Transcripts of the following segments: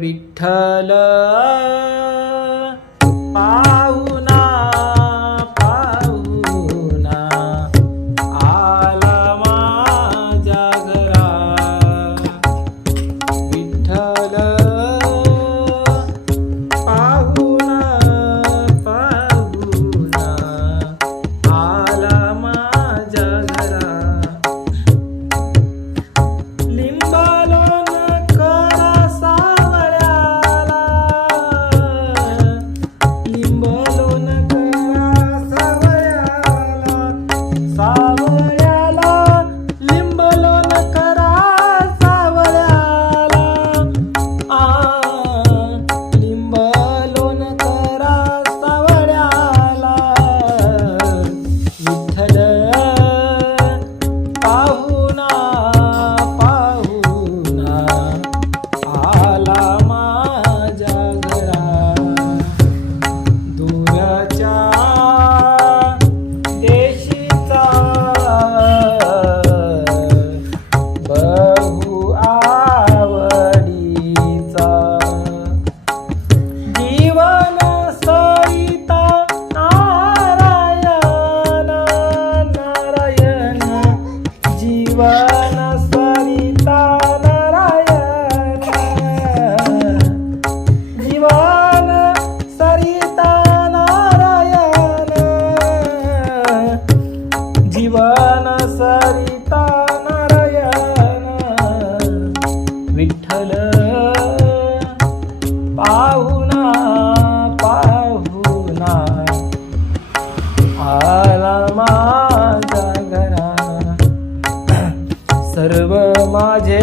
Vitthal Bye. सर्व माझे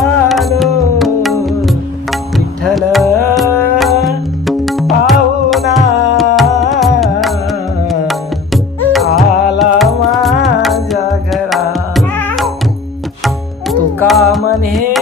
आलो विठ्ठल पाहुना आला माझ्या घरा तुका म्हणे